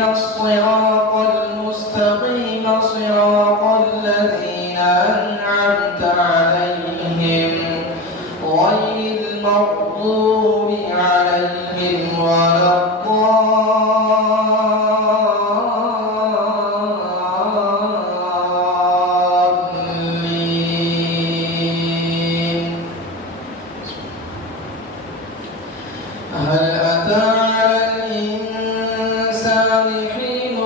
اهدنا الصراط المستقيم صراط الذين أنعمت عليهم غير المغضوب عليهم ولا الضالين. هل أتى على الإنسان حين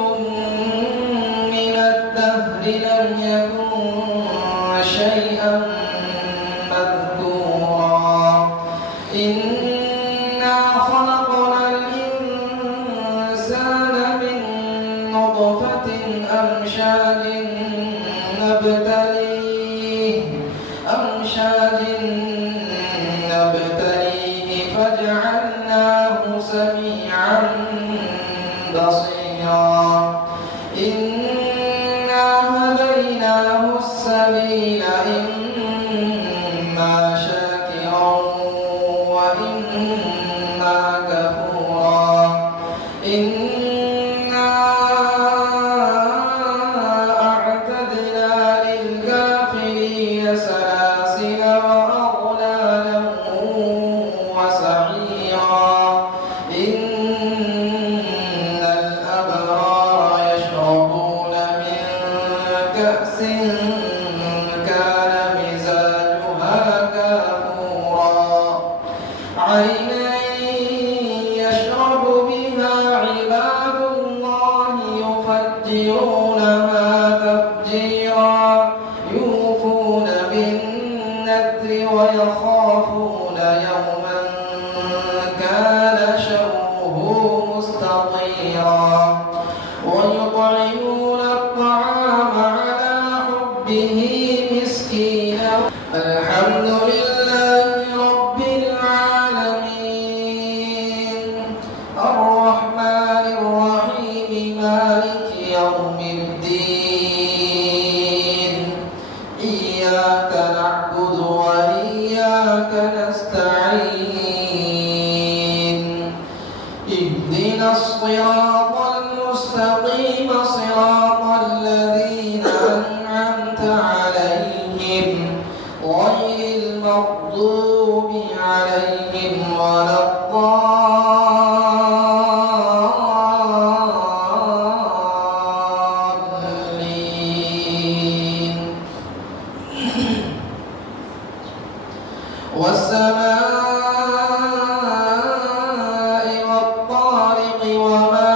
من الدهر لم يكن شيئا مذكورا إنا خلقنا الإنسان من نطفة أمشاج نبتليه فجعلناه سميعا بصيرا إنا هديناه السبيل إما شاكرا وإما كفورا إنا أعتدنا للكافرين سلاسل وأغلالا وسعيرا إن الأبرار يشربون من كأس كان مزاجها كافورا عينا يشرب بها عباد الله يفجرونها تفجيرا يوفون بالنذر ويخافون يوما كان شره مستطيرا ويطعمون الطعام على حبه مسكينا. الحمد لله رب العالمين الرحمن الرحيم مالك يوم الدين إياك نعبد وإياك نستعين اهدنا الصراط المستقيم صراط الذين أنعمت عليهم غير المغضوب عليهم ولا الضالين. والسماء والطارق وما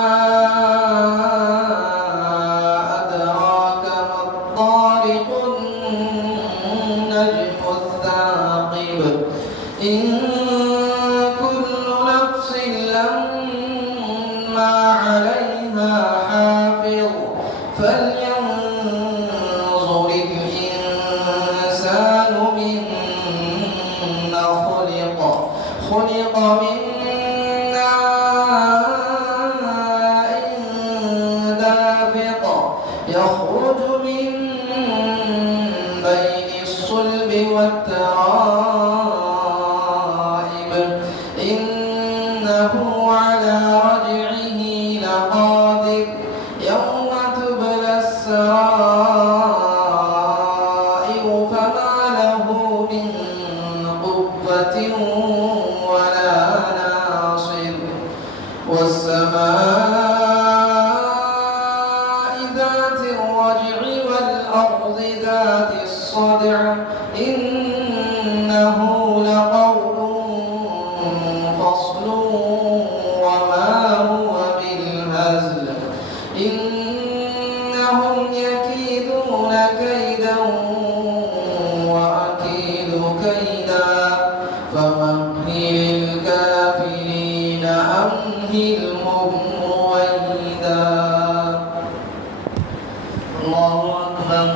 أدراك ما الطارق النجم الثاقب إن كل نفس لما عليها حافظ فلينظر الإنسان مما خلق من ماء دافق يخرج من بين الصلب والترائب إنه على رجعه لقادر يوم تبلى السرائر فما له من قوة ولا ناصر. والسماء ذات الرجع والأرض ذات الصدع إنه لقول فصل وما هو بالهزل إنهم يكيدون كيدا وأكيد كيدا فمهل الكافرين أمهلهم رويدا. الله أكبر.